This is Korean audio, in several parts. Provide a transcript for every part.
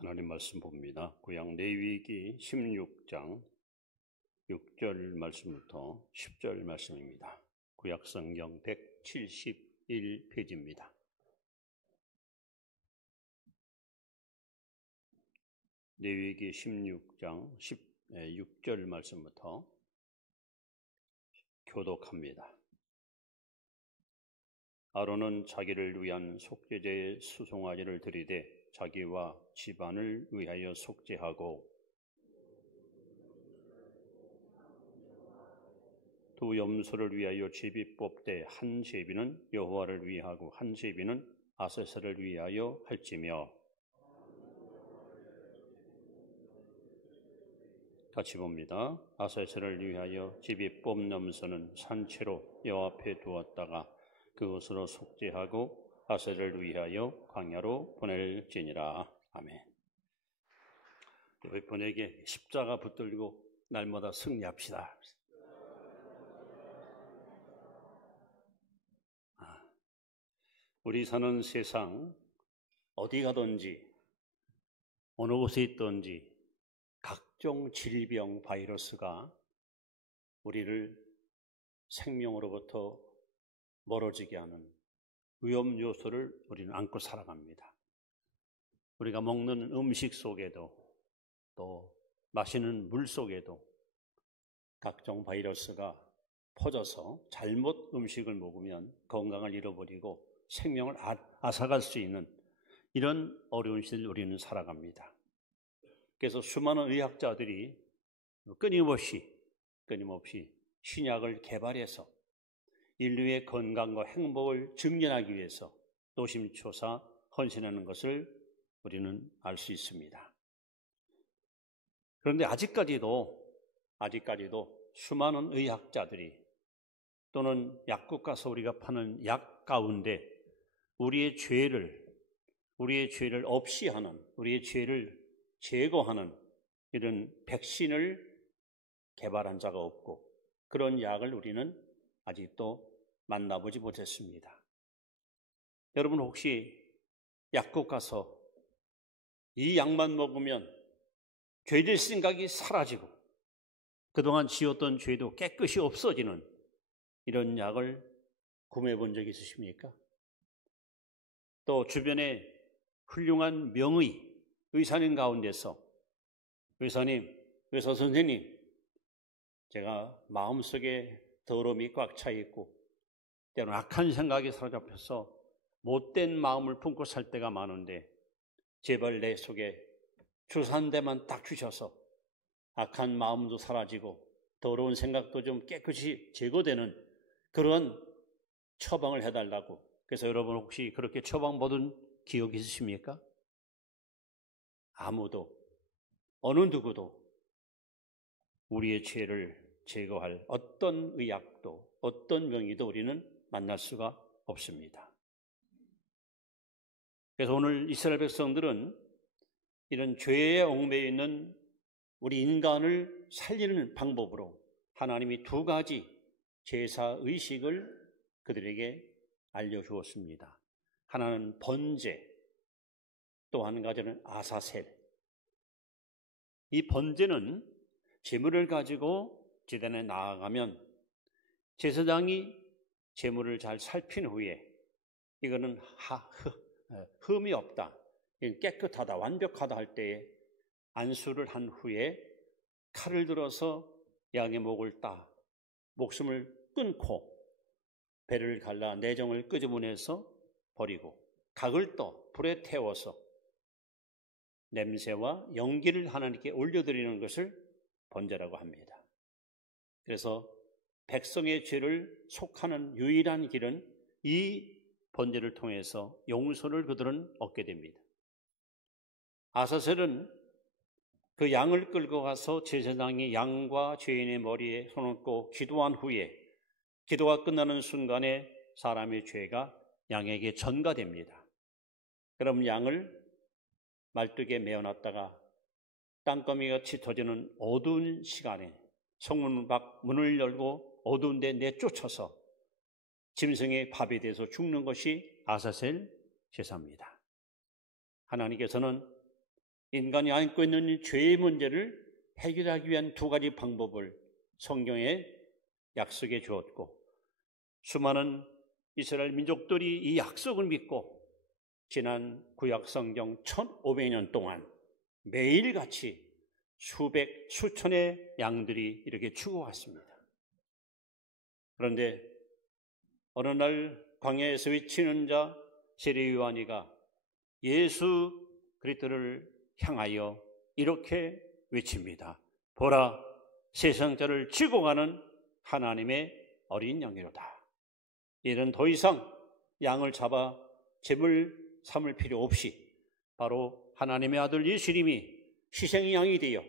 하나님 말씀 봅니다. 구약 레위기 16장 6절 말씀부터 10절 말씀입니다. 구약 성경 171페이지입니다. 레위기 16장 6절 말씀부터 교독합니다. 아론은 자기를 위한 속죄제의 수송아지를 드리되 자기와 집안을 위하여 속죄하고 두 염소를 위하여 제비 뽑되 한 제비는 여호와를 위하고 한 제비는 아세셀을 위하여 할지며. 같이 봅니다. 아세셀을 위하여 제비 뽑는 염소는 산채로 여호와 앞에 두었다가 그것으로 속죄하고 아세를 위하여 광야로 보낼지니라. 아멘. 우리 번역에 십자가 붙들고 날마다 승리합시다. 우리 사는 세상 어디 가든지 어느 곳에 있든지 각종 질병 바이러스가 우리를 생명으로부터 멀어지게 하는 위험 요소를 우리는 안고 살아갑니다. 우리가 먹는 음식 속에도 또 마시는 물 속에도 각종 바이러스가 퍼져서 잘못 음식을 먹으면 건강을 잃어버리고 생명을 앗아갈 수 있는 이런 어려운 시대를 우리는 살아갑니다. 그래서 수많은 의학자들이 끊임없이 신약을 개발해서 인류의 건강과 행복을 증진하기 위해서 노심초사 헌신하는 것을 우리는 알 수 있습니다. 그런데 아직까지도 수많은 의학자들이 또는 약국 가서 우리가 파는 약 가운데 우리의 죄를 없이 하는, 우리의 죄를 제거하는 이런 백신을 개발한 자가 없고 그런 약을 우리는 아직도 만나보지 못했습니다. 여러분 혹시 약국 가서 이 약만 먹으면 죄질 생각이 사라지고 그동안 지었던 죄도 깨끗이 없어지는 이런 약을 구매해 본 적 있으십니까? 또 주변에 훌륭한 명의 의사님 가운데서 의사 선생님, 제가 마음속에 더러움이 꽉 차 있고 때로는 악한 생각이 사로잡혀서 못된 마음을 품고 살 때가 많은데 제발 내 속에 주사 한 대만 딱 주셔서 악한 마음도 사라지고 더러운 생각도 좀 깨끗이 제거되는 그런 처방을 해달라고. 그래서 여러분 혹시 그렇게 처방받은 기억 있으십니까? 아무도 어느 누구도 우리의 죄를 제거할 어떤 의학도 어떤 명의도 우리는 만날 수가 없습니다. 그래서 오늘 이스라엘 백성들은 이런 죄에 얽매여 있는 우리 인간을 살리는 방법으로 하나님이 두 가지 제사의식을 그들에게 알려주었습니다. 하나는 번제, 또 한 가지는 아사셀. 이 번제는 제물을 가지고 제단에 나아가면 제사장이 제물을 잘 살핀 후에 이거는 흠이 없다, 깨끗하다, 완벽하다 할 때에 안수를 한 후에 칼을 들어서 양의 목을 따 목숨을 끊고 배를 갈라 내정을 끄집어내서 버리고 각을 떠 불에 태워서 냄새와 연기를 하나님께 올려드리는 것을 번제라고 합니다. 그래서 백성의 죄를 속하는 유일한 길은 이 번제를 통해서 용서를 그들은 얻게 됩니다. 아사셀은 그 양을 끌고 가서 제사장이 양과 죄인의 머리에 손을 얹고 기도한 후에 기도가 끝나는 순간에 사람의 죄가 양에게 전가됩니다. 그럼 양을 말뚝에 메어놨다가 땅거미같이 터지는 어두운 시간에 성문 밖 문을 열고 어두운 데 내쫓아서 짐승의 밥에 대해서 죽는 것이 아사셀 제사입니다. 하나님께서는 인간이 안고 있는 이 죄의 문제를 해결하기 위한 두 가지 방법을 성경에 약속해 주었고, 수많은 이스라엘 민족들이 이 약속을 믿고 지난 구약 성경 1500년 동안 매일같이 수백, 수천의 양들이 이렇게 죽어왔습니다. 그런데 어느 날 광야에서 외치는 자 세례 요한이가 예수 그리스도를 향하여 이렇게 외칩니다. 보라, 세상자를 지고 가는 하나님의 어린 양이로다. 이는 더 이상 양을 잡아 제물 삼을 필요 없이 바로 하나님의 아들 예수님이 희생의 양이 되어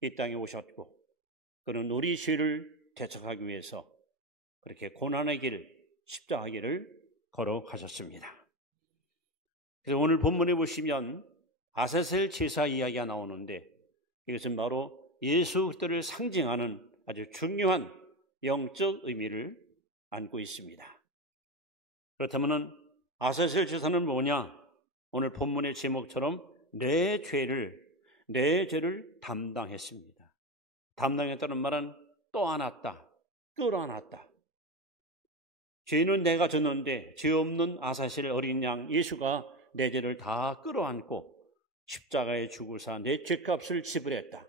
이 땅에 오셨고, 그는 우리 죄를 대속하기 위해서 그렇게 고난의 길, 십자가의 길을 걸어가셨습니다. 그래서 오늘 본문에 보시면 아사셀 제사 이야기가 나오는데, 이것은 바로 예수 그리스도를 상징하는 아주 중요한 영적 의미를 안고 있습니다. 그렇다면 아사셀 제사는 뭐냐? 오늘 본문의 제목처럼 내 죄를 담당했습니다. 담당했다는 말은 떠안았다, 끌어안았다. 죄는 내가 졌는데 죄 없는 아사셀 어린 양 예수가 내 죄를 다 끌어안고 십자가에 죽으사 내 죄값을 지불했다.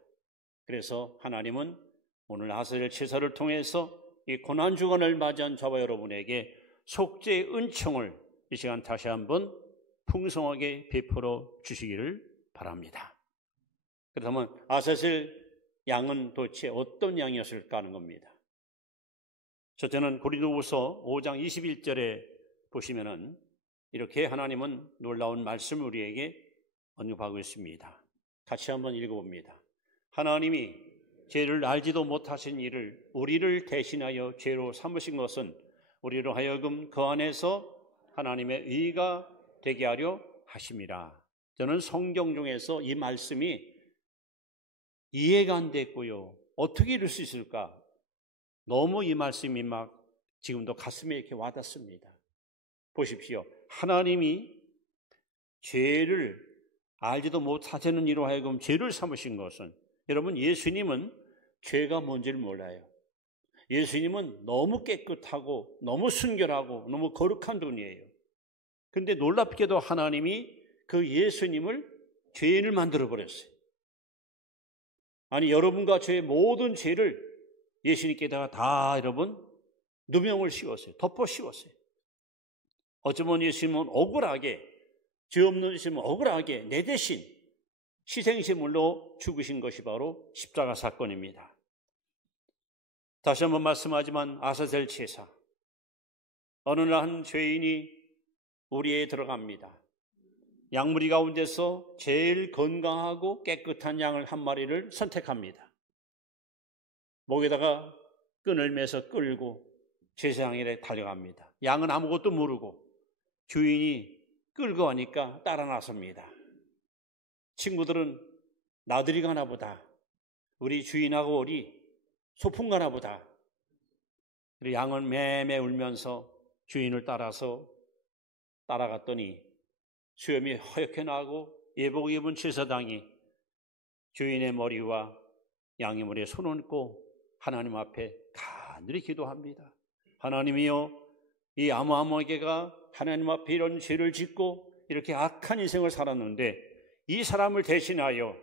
그래서 하나님은 오늘 아사셀 제사를 통해서 이 고난주간을 맞이한 저와 여러분에게 속죄의 은총을 이 시간 다시 한번 풍성하게 베풀어 주시기를 바랍니다. 그렇다면 아사셀 양은 도대체 어떤 양이었을까 하는 겁니다. 첫째는 고린도후서 5장 21절에 보시면은 이렇게 하나님은 놀라운 말씀을 우리에게 언급하고 있습니다. 같이 한번 읽어봅니다. 하나님이 죄를 알지도 못하신 이를 우리를 대신하여 죄로 삼으신 것은 우리로 하여금 그 안에서 하나님의 의가 되게 하려 하심이라. 저는 성경 중에서 이 말씀이 이해가 안 됐고요. 어떻게 이럴 수 있을까? 너무 이 말씀이 막 지금도 가슴에 이렇게 와닿습니다. 보십시오. 하나님이 죄를 알지도 못하시는 이로 하여금 죄를 삼으신 것은, 여러분, 예수님은 죄가 뭔지를 몰라요. 예수님은 너무 깨끗하고 너무 순결하고 너무 거룩한 분이에요. 그런데 놀랍게도 하나님이 그 예수님을 죄인을 만들어버렸어요. 아니, 여러분과 저의 모든 죄를 예수님께다가 다 여러분 누명을 씌웠어요. 덮어 씌웠어요. 어쩌면 예수님은 억울하게, 죄 없는 예수님은 억울하게 내 대신 희생제물로 죽으신 것이 바로 십자가 사건입니다. 다시 한번 말씀하지만 아사셀 제사, 어느 날 한 죄인이 우리에 들어갑니다. 양무리 가운데서 제일 건강하고 깨끗한 양을 한 마리를 선택합니다. 목에다가 끈을 매서 끌고 제사장에 달려갑니다. 양은 아무것도 모르고 주인이 끌고 가니까 따라 나섭니다. 친구들은 나들이 가나 보다, 우리 주인하고 우리 소풍 가나 보다. 그리고 양은 매매 울면서 주인을 따라갔더니 수염이 허옇게 나고 예복 입은 제사장이 주인의 머리와 양의 머리에 손을 얹고 하나님 앞에 간절히 기도합니다. 하나님이여, 이 아무개가 하나님 앞에 이런 죄를 짓고 이렇게 악한 인생을 살았는데 이 사람을 대신하여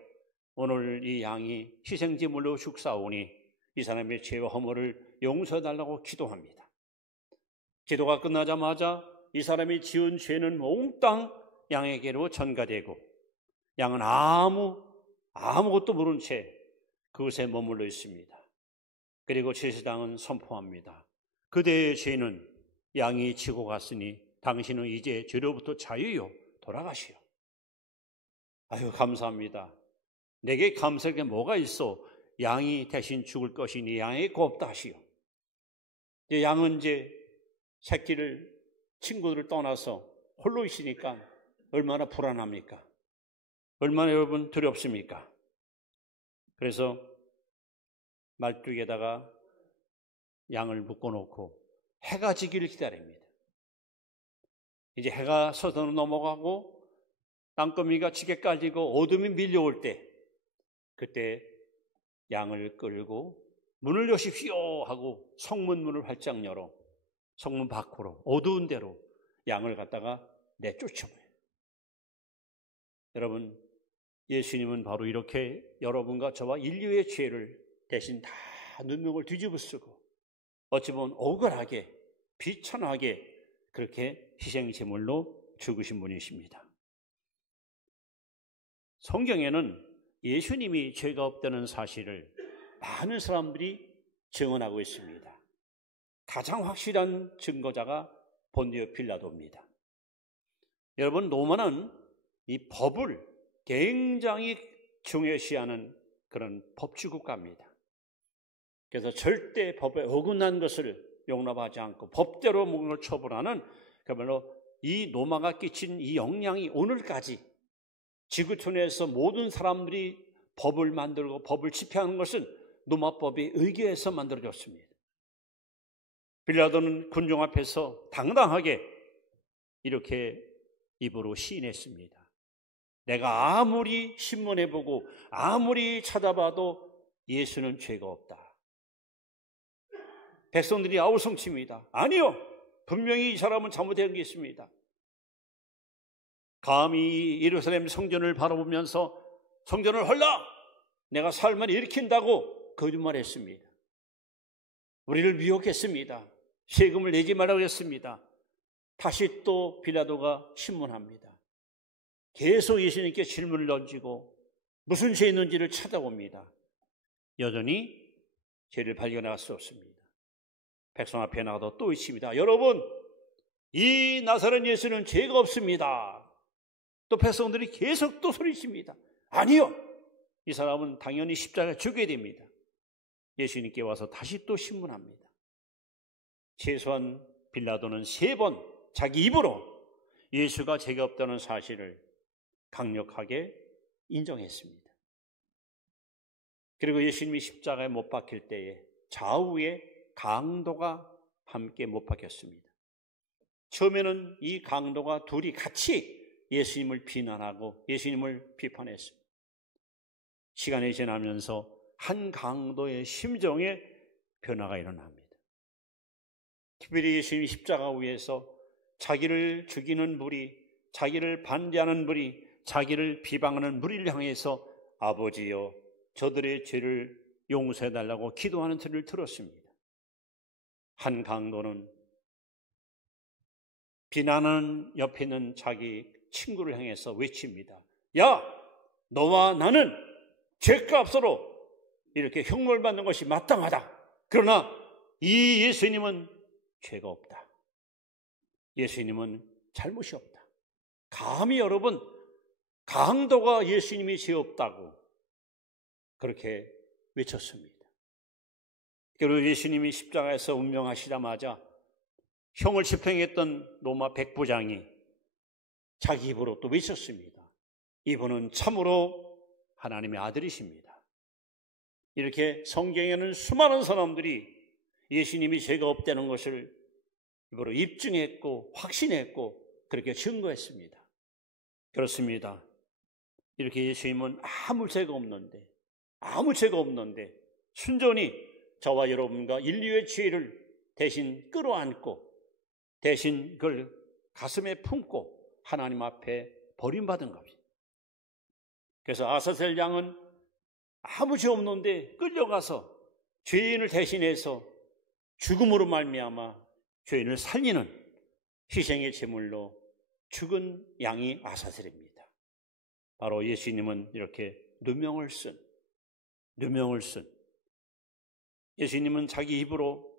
오늘 이 양이 희생제물로 죽사오니 이 사람의 죄와 허물을 용서해달라고 기도합니다. 기도가 끝나자마자 이 사람이 지은 죄는 몽땅 양에게로 전가되고 양은 아무것도 모른 채 그곳에 머물러 있습니다. 그리고 제사장은 선포합니다. 그대의 죄는 양이 지고 갔으니 당신은 이제 죄로부터 자유요 돌아가시오. 아유, 감사합니다. 내게 감사할 게 뭐가 있어? 양이 대신 죽을 것이니 양에게 고맙다 하시오. 이제 양은 이제 새끼를, 친구들을 떠나서 홀로 있으니까 얼마나 불안합니까? 얼마나 여러분 두렵습니까? 그래서 말뚝에다가 양을 묶어놓고 해가 지기를 기다립니다. 이제 해가 서서히 넘어가고 땅거미가 지게 깔리고 어둠이 밀려올 때, 그때 양을 끌고 문을 여십시오 하고 성문 문을 활짝 열어 성문 밖으로 어두운 데로 양을 갖다가 내쫓아버려요. 여러분, 예수님은 바로 이렇게 여러분과 저와 인류의 죄를 대신 다 눈명을 뒤집어 쓰고 어찌 보면 억울하게 비천하게 그렇게 희생제물로 죽으신 분이십니다. 성경에는 예수님이 죄가 없다는 사실을 많은 사람들이 증언하고 있습니다. 가장 확실한 증거자가 본디오 빌라도입니다. 여러분, 로마는 이 법을 굉장히 중요시하는 그런 법치국가입니다. 그래서 절대 법에 어긋난 것을 용납하지 않고 법대로 모든 걸 처벌하는, 그야말로 이 로마가 끼친 이 영향이 오늘까지 지구촌에서 모든 사람들이 법을 만들고 법을 집행하는 것은 로마법에 의거해서 만들어졌습니다. 빌라도는 군중 앞에서 당당하게 이렇게 입으로 시인했습니다. 내가 아무리 신문해보고 아무리 찾아봐도 예수는 죄가 없다. 백성들이 아우성칩니다. 아니요, 분명히 이 사람은 잘못된 게 있습니다. 감히 예루살렘 성전을 바라보면서 성전을 헐라! 내가 살만 일으킨다고 거짓말했습니다. 우리를 미혹했습니다. 세금을 내지 말라고 했습니다. 다시 또 빌라도가 신문합니다. 계속 예수님께 질문을 던지고 무슨 죄 있는지를 찾아옵니다. 여전히 죄를 발견할 수 없습니다. 백성 앞에 나가도 또 있습니다. 여러분, 이 나사렛 예수는 죄가 없습니다. 또 백성들이 계속 또 소리칩니다. 아니요, 이 사람은 당연히 십자가에 죽여야 됩니다. 예수님께 와서 다시 또 신문합니다. 최소한 빌라도는 3번 자기 입으로 예수가 죄가 없다는 사실을 강력하게 인정했습니다. 그리고 예수님이 십자가에 못 박힐 때에 좌우에 강도가 함께 못 박혔습니다. 처음에는 이 강도가 둘이 같이 예수님을 비난하고 예수님을 비판했습니다. 시간이 지나면서 한 강도의 심정에 변화가 일어납니다. 특별히 예수님이 십자가 위에서 자기를 죽이는 무리, 자기를 반대하는 무리, 자기를 비방하는 무리를 향해서 아버지여 저들의 죄를 용서해달라고 기도하는 소리를 들었습니다. 한 강도는 비난하는 옆에 있는 자기 친구를 향해서 외칩니다. 야, 너와 나는 죄값으로 이렇게 형벌받는 것이 마땅하다. 그러나 이 예수님은 죄가 없다. 예수님은 잘못이 없다. 감히 여러분, 강도가 예수님이 죄 없다고 그렇게 외쳤습니다. 그리고 예수님이 십자가에서 운명하시자마자 형을 집행했던 로마 백부장이 자기 입으로 또 외쳤습니다. 이분은 참으로 하나님의 아들이십니다. 이렇게 성경에는 수많은 사람들이 예수님이 죄가 없다는 것을 입으로 입증했고 확신했고 그렇게 증거했습니다. 그렇습니다. 이렇게 예수님은 아무 죄가 없는데 순전히 저와 여러분과 인류의 죄를 대신 끌어안고 대신 그걸 가슴에 품고 하나님 앞에 버림받은 겁니다. 그래서 아사셀 양은 아무 죄 없는데 끌려가서 죄인을 대신해서 죽음으로 말미암아 죄인을 살리는 희생의 제물로 죽은 양이 아사셀입니다. 바로 예수님은 이렇게 누명을 쓴 예수님은 자기 입으로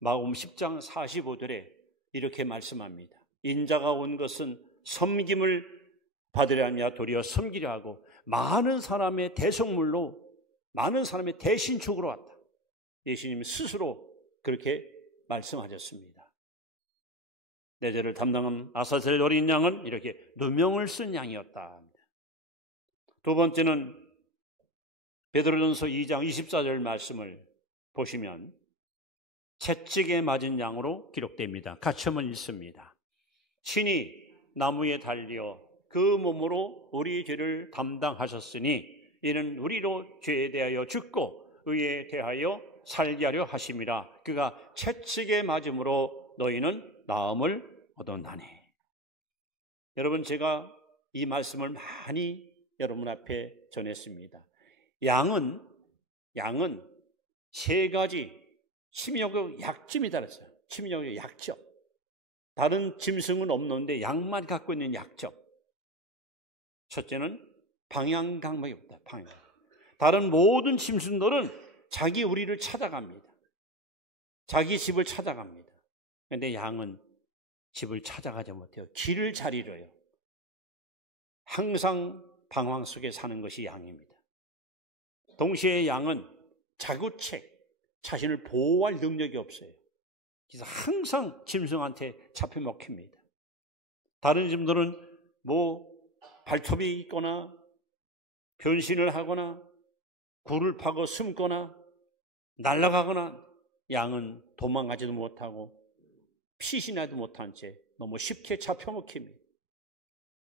마가복음 10장 45절에 이렇게 말씀합니다. 인자가 온 것은 섬김을 받으려 하냐 도리어 섬기려 하고 많은 사람의 대속물로 많은 사람의 대신축으로 왔다. 예수님 스스로 그렇게 말씀하셨습니다. 내 죄를 담당한 아사셀 어린 양은 이렇게 누명을 쓴 양이었다. 두 번째는 베드로전서 2장 24절 말씀을 보시면 채찍에 맞은 양으로 기록됩니다. 같이 한번 읽습니다. 친히 나무에 달려 그 몸으로 우리 죄를 담당하셨으니 이는 우리로 죄에 대하여 죽고 의에 대하여 살게 하려 하심이라. 그가 채찍에 맞음으로 너희는 나음을 얻었나니. 여러분, 제가 이 말씀을 많이 여러분 앞에 전했습니다. 양은 세 가지 치명적 약점이다 그랬어요. 치명적 약점. 다른 짐승은 없는데 양만 갖고 있는 약점. 첫째는 방향 감각이 없다. 방향. 다른 모든 짐승들은 자기 우리를 찾아갑니다. 자기 집을 찾아갑니다. 그런데 양은 집을 찾아가지 못해요. 길을 잘 잃어요. 항상 방황 속에 사는 것이 양입니다. 동시에 양은 자구책, 자신을 보호할 능력이 없어요. 그래서 항상 짐승한테 잡혀 먹힙니다. 다른 짐들은 발톱이 있거나 변신을 하거나 굴을 파고 숨거나 날아가거나, 양은 도망가지도 못하고 피신하지도 못한 채 너무 쉽게 잡혀 먹힙니다.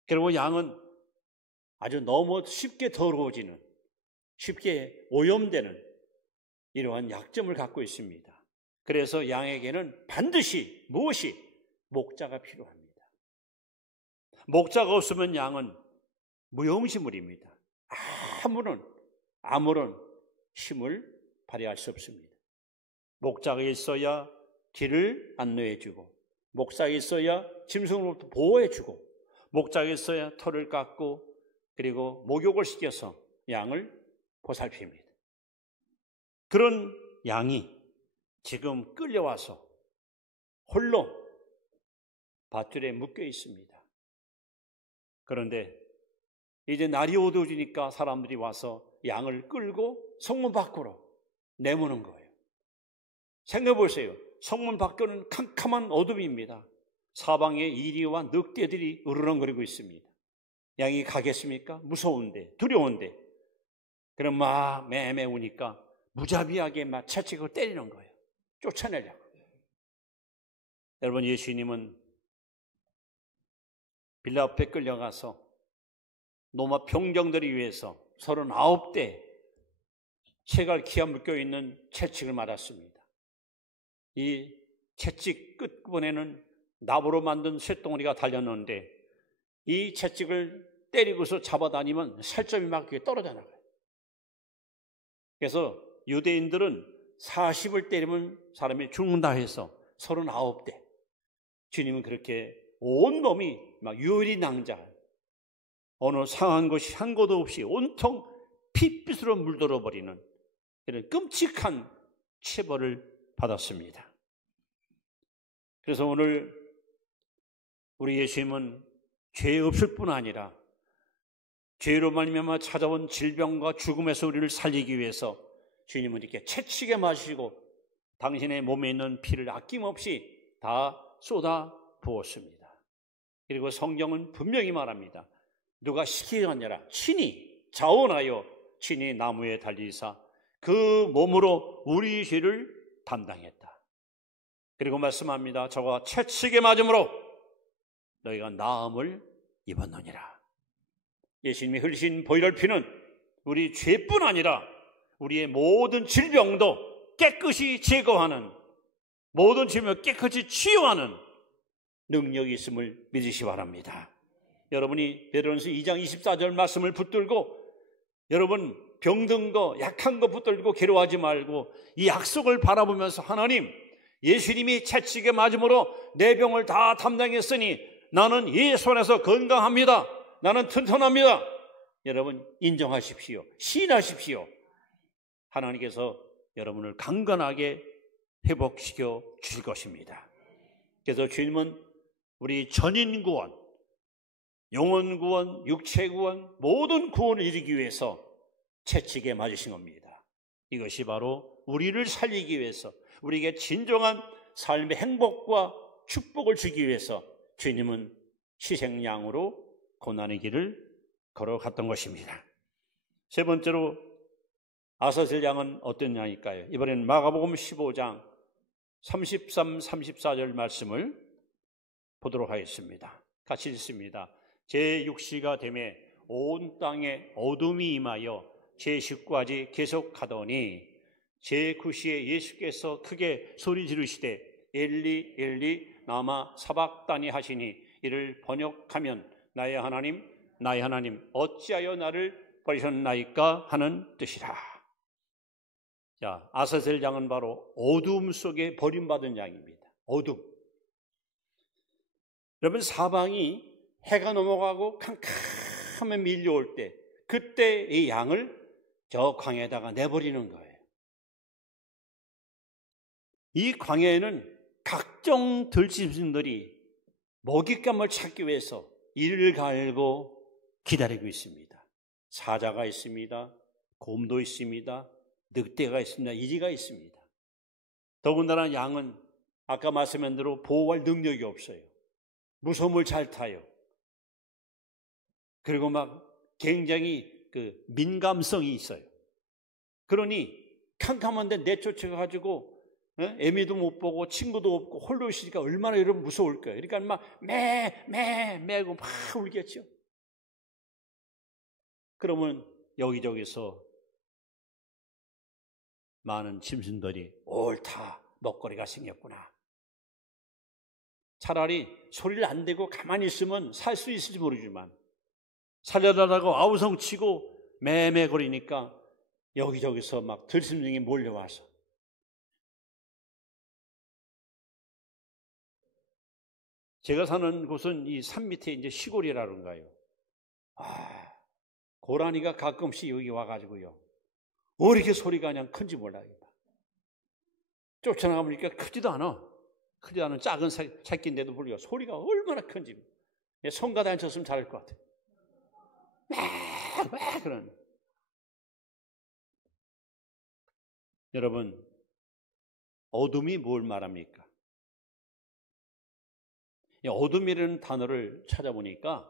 그리고 양은 아주 너무 쉽게 더러워지는, 쉽게 오염되는 이러한 약점을 갖고 있습니다. 그래서 양에게는 반드시 무엇이? 목자가 필요합니다. 목자가 없으면 양은 무용지물입니다. 아무런 힘을 발휘할 수 없습니다. 목자가 있어야 길을 안내해주고, 목자가 있어야 짐승으로부터 보호해주고, 목자가 있어야 털을 깎고 그리고 목욕을 시켜서 양을 보살핍니다. 그런 양이 지금 끌려와서 홀로 밧줄에 묶여 있습니다. 그런데 이제 날이 어두워지니까 사람들이 와서 양을 끌고 성문 밖으로 내모는 거예요. 생각해 보세요. 성문 밖에는 캄캄한 어둠입니다. 사방에 이리와 늑대들이 으르렁거리고 있습니다. 양이 가겠습니까? 무서운데, 두려운데. 그럼 막 매매 우니까 무자비하게 막 채찍을 때리는 거예요. 쫓아내려고. 여러분, 예수님은 빌라 앞에 끌려가서 로마 병정들을 위해서 39대 채갈 기아 묶여있는 채찍을 맞았습니다. 이 채찍 끝부분에는 나무로 만든 쇳덩어리가 달렸는데 이 채찍을 때리고서 잡아다니면 살점이 막 떨어져 나가요. 그래서 유대인들은 40을 때리면 사람이 죽는다 해서 39대. 주님은 그렇게 온 몸이 막 유리 낭자, 어느 상한 것이 한 곳도 없이 온통 핏빛으로 물들어 버리는 이런 끔찍한 체벌을 받았습니다. 그래서 오늘 우리 예수님은 죄 없을 뿐 아니라 죄로 말미암아 찾아온 질병과 죽음에서 우리를 살리기 위해서 주님은 이렇게 채찍에 맞으시고 당신의 몸에 있는 피를 아낌없이 다 쏟아 부었습니다. 그리고 성경은 분명히 말합니다. 누가 시키지 않느라 친히 자원하여 친히 나무에 달리사 그 몸으로 우리 죄를 담당했다. 그리고 말씀합니다. 저가 채찍에 맞음으로 너희가 나음을 입었느니라. 예수님이 흘리신 보혈 피는 우리 죄뿐 아니라 우리의 모든 질병도 깨끗이 제거하는, 모든 질병을 깨끗이 치유하는 능력이 있음을 믿으시기 바랍니다. 여러분이 베드로전서 2장 24절 말씀을 붙들고 여러분 병든 거, 약한 거 붙들고 괴로워하지 말고 이 약속을 바라보면서 하나님, 예수님이 채찍에 맞음으로 내 병을 다 담당했으니 나는 이 손에서 건강합니다. 나는 튼튼합니다. 여러분 인정하십시오. 시인하십시오. 하나님께서 여러분을 강건하게 회복시켜 주실 것입니다. 그래서 주님은 우리 전인 구원, 영혼 구원, 육체 구원, 모든 구원을 이루기 위해서 채찍에 맞으신 겁니다. 이것이 바로 우리를 살리기 위해서, 우리에게 진정한 삶의 행복과 축복을 주기 위해서 주님은 희생양으로 고난의 길을 걸어갔던 것입니다. 세 번째로 아사셀 양은 어떤 양일까요? 이번에는 마가복음 15장 33, 34절 말씀을 보도록 하겠습니다. 같이 읽습니다. 제6시가 되매 온 땅에 어둠이 임하여 제19까지 계속하더니 제9시에 예수께서 크게 소리 지르시되 엘리 엘리 라마 사박다니 하시니 이를 번역하면 나의 하나님 나의 하나님 어찌하여 나를 버리셨나이까 하는 뜻이라. 자, 아사셀 양은 바로 어둠 속에 버림받은 양입니다. 어둠. 여러분, 사방이 해가 넘어가고 캄캄하게 밀려올 때 그때 이 양을 저 광야에다가 내버리는 거예요. 이 광야에는 각종 들짐승들이 먹잇감을 찾기 위해서 이를 갈고 기다리고 있습니다. 사자가 있습니다. 곰도 있습니다. 늑대가 있습니다. 이리가 있습니다. 더군다나 양은 아까 말씀한 대로 보호할 능력이 없어요. 무서움을 잘 타요. 그리고 막 굉장히 민감성이 있어요. 그러니 캄캄한데 내쫓아가지고 애미도 못 보고 친구도 없고 홀로 있으니까 얼마나 여러분 무서울 거예요. 그러니까 막 매고 막 울겠죠. 그러면 여기저기서 많은 짐승들이 옳다, 먹거리가 생겼구나. 차라리 소리를 안 대고 가만히 있으면 살 수 있을지 모르지만 살려달라고 아우성치고 매매거리니까 여기저기서 막 들짐승이 몰려와서 제가 사는 곳은 이 산 밑에 이제 시골이라는가요. 고라니가 가끔씩 여기 와가지고요. 왜 이렇게 소리가 그냥 큰지 몰라요. 쫓아나가보니까 크지도 않아. 크지 않은 작은 새끼인데도 불구하고 소리가 얼마나 큰지. 손가락 안 쳤으면 잘할 것 같아요. 그런. 여러분, 어둠이 뭘 말합니까? 어둠이라는 단어를 찾아보니까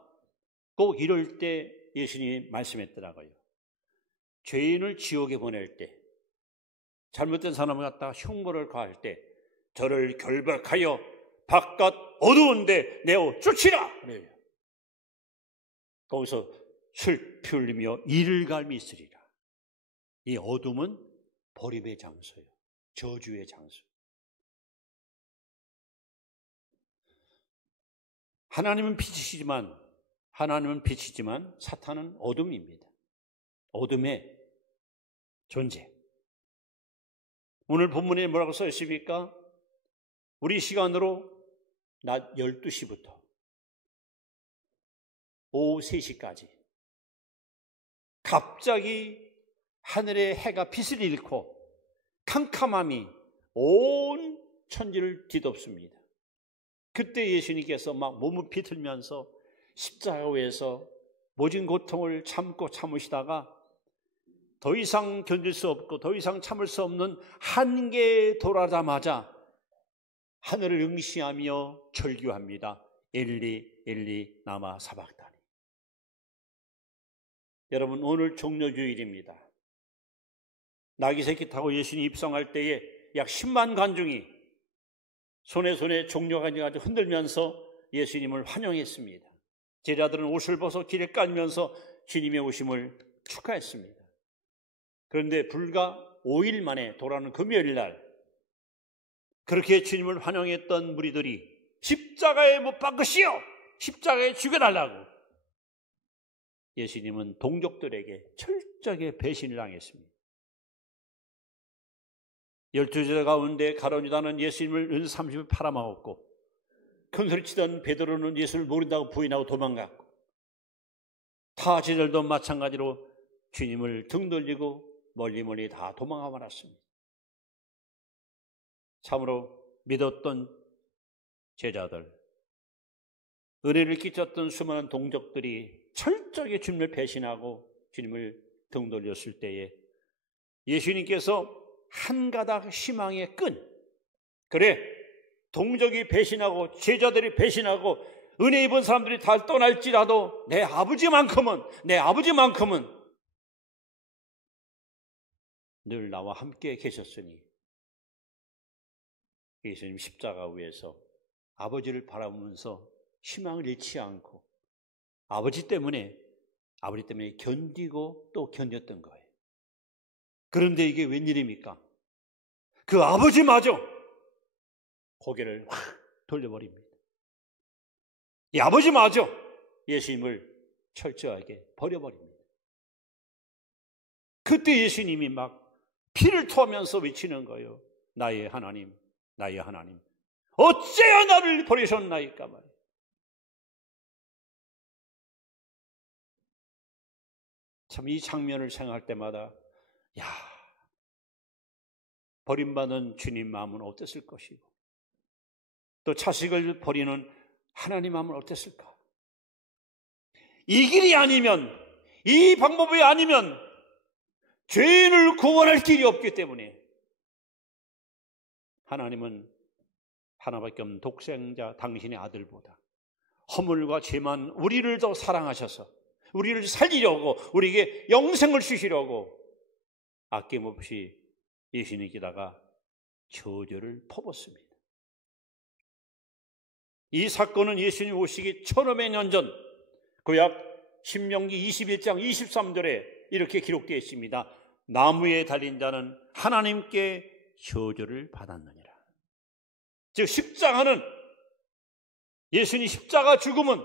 꼭 이럴 때 예수님이 말씀했더라고요. 죄인을 지옥에 보낼 때, 잘못된 사람을 갖다가 흉보를 가할 때 저를 결박하여 바깥 어두운데 내어 쫓으라! 그래요. 거기서 슬피 흘리며 이를 갈미 있으리라. 이 어둠은 버림의 장소예요. 저주의 장소. 하나님은 빛이지만 사탄은 어둠입니다. 어둠의 존재. 오늘 본문에 뭐라고 써 있습니까? 우리 시간으로 낮 12시부터 오후 3시까지 갑자기 하늘의 해가 빛을 잃고 캄캄함이 온 천지를 뒤덮습니다. 그때 예수님께서 막 몸을 비틀면서 십자가 위에서 모진 고통을 참으시다가 더 이상 견딜 수 없고 더 이상 참을 수 없는 한계에 도달하자마자 하늘을 응시하며 절규합니다. 엘리 엘리 라마 사박다니. 여러분, 오늘 종려주일입니다. 나귀새끼 타고 예수님이 입성할 때에 약 10만 관중이 손에 종려가 가지고 흔들면서 예수님을 환영했습니다. 제자들은 옷을 벗어 길에 깔면서 주님의 오심을 축하했습니다. 그런데 불과 5일 만에 돌아오는 금요일 날 그렇게 주님을 환영했던 무리들이 십자가에 못 박으시오! 십자가에 죽여달라고 예수님은 동족들에게 철저하게 배신을 당했습니다. 12제자 가운데 가룟 유다는 예수님을 은 30을 팔아먹었고 큰소리치던 베드로는 예수를 모른다고 부인하고 도망갔고 타 제자들도 마찬가지로 주님을 등 돌리고 멀리 다 도망가 말았습니다. 참으로 믿었던 제자들, 은혜를 끼쳤던 수많은 동족들이 철저하게 주님을 배신하고 주님을 등 돌렸을 때에 예수님께서 한 가닥 희망의 끈, 그래, 동족이 배신하고 제자들이 배신하고 은혜 입은 사람들이 다 떠날지라도 내 아버지만큼은 늘 나와 함께 계셨으니 예수님 십자가 위에서 아버지를 바라보면서 희망을 잃지 않고 아버지 때문에 견디고 또 견뎠던 거예요. 그런데 이게 웬일입니까? 그 아버지마저 고개를 확 돌려버립니다. 이 아버지마저 예수님을 철저하게 버려버립니다. 그때 예수님이 막 피를 토하면서 외치는 거예요. 나의 하나님, 나의 하나님, 어째야 나를 버리셨나이까 말이에요. 참 이 장면을 생각할 때마다 야, 버림받은 주님 마음은 어땠을 것이고 또 자식을 버리는 하나님 마음은 어땠을까? 이 길이 아니면, 이 방법이 아니면 죄인을 구원할 길이 없기 때문에 하나님은 하나밖에 없는 독생자 당신의 아들보다 허물과 죄만 우리를 더 사랑하셔서 우리를 살리려고, 우리에게 영생을 주시려고 아낌없이 예수님께다가 저주를 퍼붓습니다. 이 사건은 예수님 오시기 1500년 전 구약 신명기 21장 23절에 이렇게 기록되어 있습니다. 나무에 달린 자는 하나님께 저주를 받았느니라. 즉 십자가는, 예수님 십자가 죽음은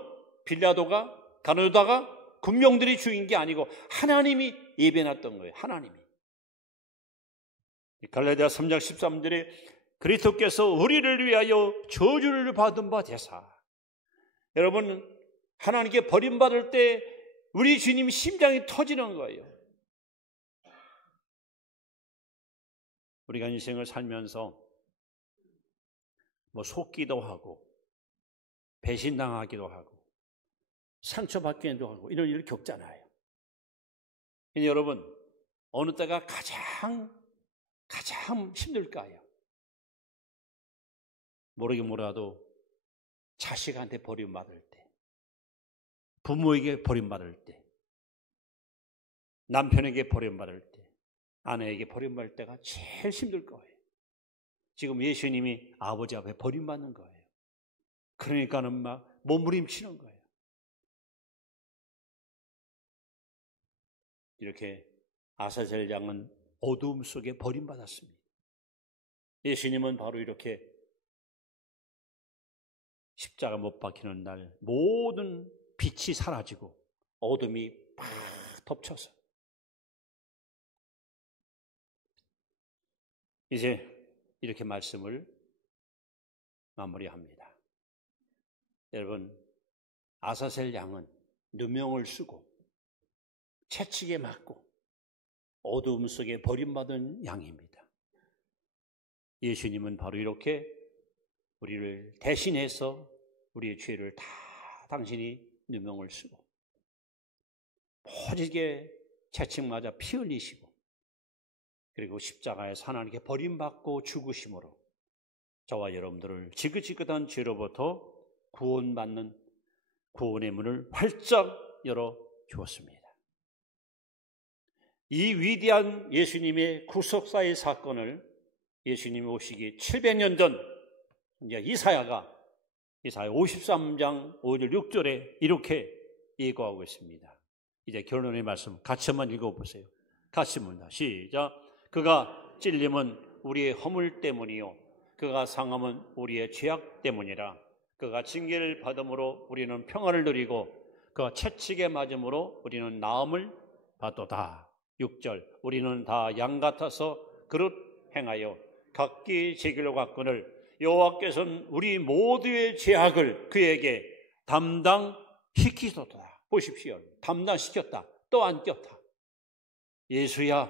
빌라도가, 가누다가, 군병들이 죽인 게 아니고 하나님이 예배해놨던 거예요. 하나님이. 갈라디아 3장 13절에 그리스도께서 우리를 위하여 저주를 받은 바 되사. 여러분, 하나님께 버림받을 때 우리 주님 심장이 터지는 거예요. 우리가 인생을 살면서 속기도 하고 배신당하기도 하고 상처받기도 하고 이런 일을 겪잖아요. 여러분, 어느 때가 가장 힘들까요? 모르긴 몰라도 자식한테 버림받을 때, 부모에게 버림받을 때, 남편에게 버림받을 때, 아내에게 버림받을 때가 제일 힘들 거예요. 지금 예수님이 아버지 앞에 버림받는 거예요. 그러니까는 막 몸부림치는 거예요. 이렇게 아사셀 양은 어두움 속에 버림받았습니다. 예수님은 바로 이렇게 십자가 못 박히는 날 모든 빛이 사라지고 어둠이 팍 덮쳐서 이제 이렇게 말씀을 마무리합니다. 여러분, 아사셀 양은 누명을 쓰고 채찍에 맞고 어두움 속에 버림받은 양입니다. 예수님은 바로 이렇게 우리를 대신해서 우리의 죄를 다 당신이 누명을 쓰고 모지게 채찍 맞아 피 흘리시고 그리고 십자가에서 하나님께 버림받고 죽으심으로 저와 여러분들을 지긋지긋한 죄로부터 구원받는 구원의 문을 활짝 열어 주었습니다. 이 위대한 예수님의 구속사의 사건을 예수님이 오시기 700년 전 이사야 53장 5절 6절에 이렇게 예고하고 있습니다. 이제 결론의 말씀 같이 한번 읽어보세요. 같이 봅니다. 시작. 그가 찔림은 우리의 허물 때문이요 그가 상함은 우리의 죄악 때문이라. 그가 징계를 받음으로 우리는 평안을 누리고 그가 채찍에 맞음으로 우리는 나음을 받도다. 6절. 우리는 다 양 같아서 그릇 행하여 각기 제 길로 갔거늘 여호와께서는 우리 모두의 죄악을 그에게 담당시키소서다. 보십시오. 담당시켰다. 또 안 꼈다. 예수야,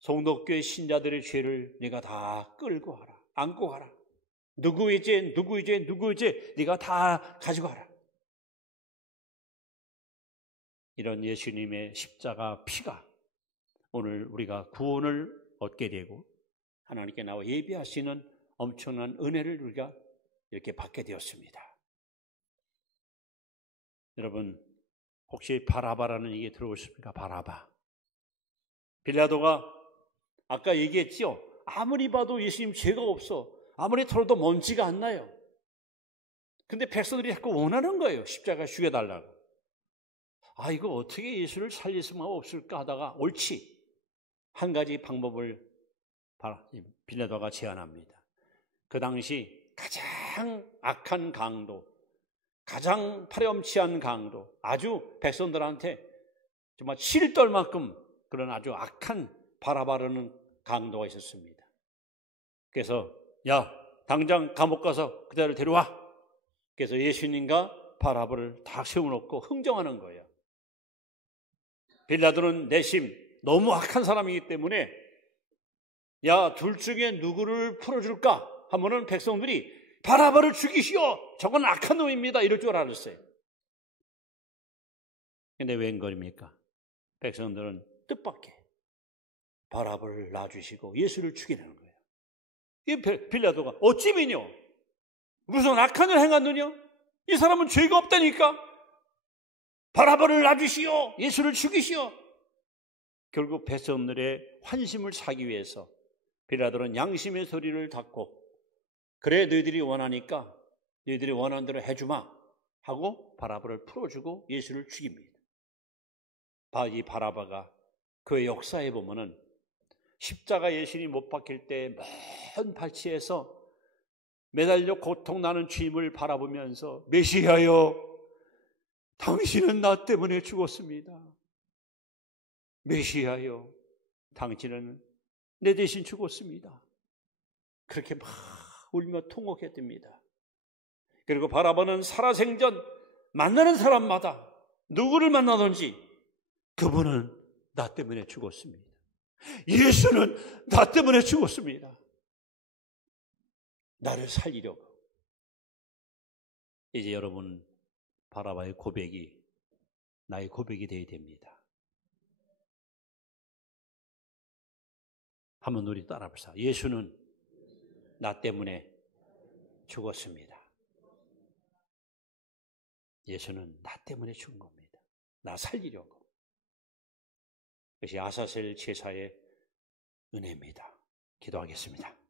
성덕교회 신자들의 죄를 네가 다 끌고 가라. 안고 가라. 누구의 죄 네가 다 가지고 가라. 이런 예수님의 십자가 피가 오늘 우리가 구원을 얻게 되고 하나님께 나와 예비하시는 엄청난 은혜를 우리가 이렇게 받게 되었습니다. 여러분, 혹시 바라바라는 얘기 들어보셨습니까? 바라바. 빌라도가 아까 얘기했죠? 아무리 봐도 예수님 죄가 없어. 아무리 털어도 먼지가 안 나요. 근데 백성들이 자꾸 원하는 거예요. 십자가 죽여달라고. 이거 어떻게 예수를 살릴 수가 없을까 하다가 옳지. 한 가지 방법을 빌라도가 제안합니다. 그 당시 가장 악한 강도, 가장 파렴치한 강도, 아주 백성들한테 정말 실떨 만큼 그런 아주 악한 바라바라는 강도가 있었습니다. 그래서 야, 당장 감옥 가서 그대를 데려와. 그래서 예수님과 바라바를 다 세워놓고 흥정하는 거예요. 빌라도는 내심 너무 악한 사람이기 때문에 야, 둘 중에 누구를 풀어줄까 하면은 백성들이 바라바를 죽이시오. 저건 악한 놈입니다. 이럴 줄 알았어요. 근데 웬걸입니까? 백성들은 뜻밖의 바라바를 놔주시고 예수를 죽이려는 거예요. 이 빌라도가 어찌미뇨? 무슨 악한 일 행했느냐? 이 사람은 죄가 없다니까. 바라바를 놔주시오. 예수를 죽이시오. 결국 백성들의 환심을 사기 위해서 빌라도는 양심의 소리를 듣고 그래 너희들이 원하니까 너희들이 원하는 대로 해주마 하고 바라바를 풀어주고 예수를 죽입니다. 이 바라바가 그의 역사에 보면은 십자가 예수님이 못 박힐 때 먼 발치에서 매달려 고통나는 주님을 바라보면서 메시아여 당신은 나 때문에 죽었습니다. 메시아여 당신은 내 대신 죽었습니다. 그렇게 막 울며 통곡했답니다. 그리고 바라바는 살아생전 만나는 사람마다 누구를 만나든지 그분은 나 때문에 죽었습니다. 예수는 나 때문에 죽었습니다. 나를 살리려고. 이제 여러분 바라바의 고백이 나의 고백이 되어야 됩니다. 한번 우리 따라 봅시다. 예수는 나 때문에 죽었습니다. 예수는 나 때문에 죽은 겁니다. 나 살리려고. 그것이 아사셀 제사의 은혜입니다. 기도하겠습니다.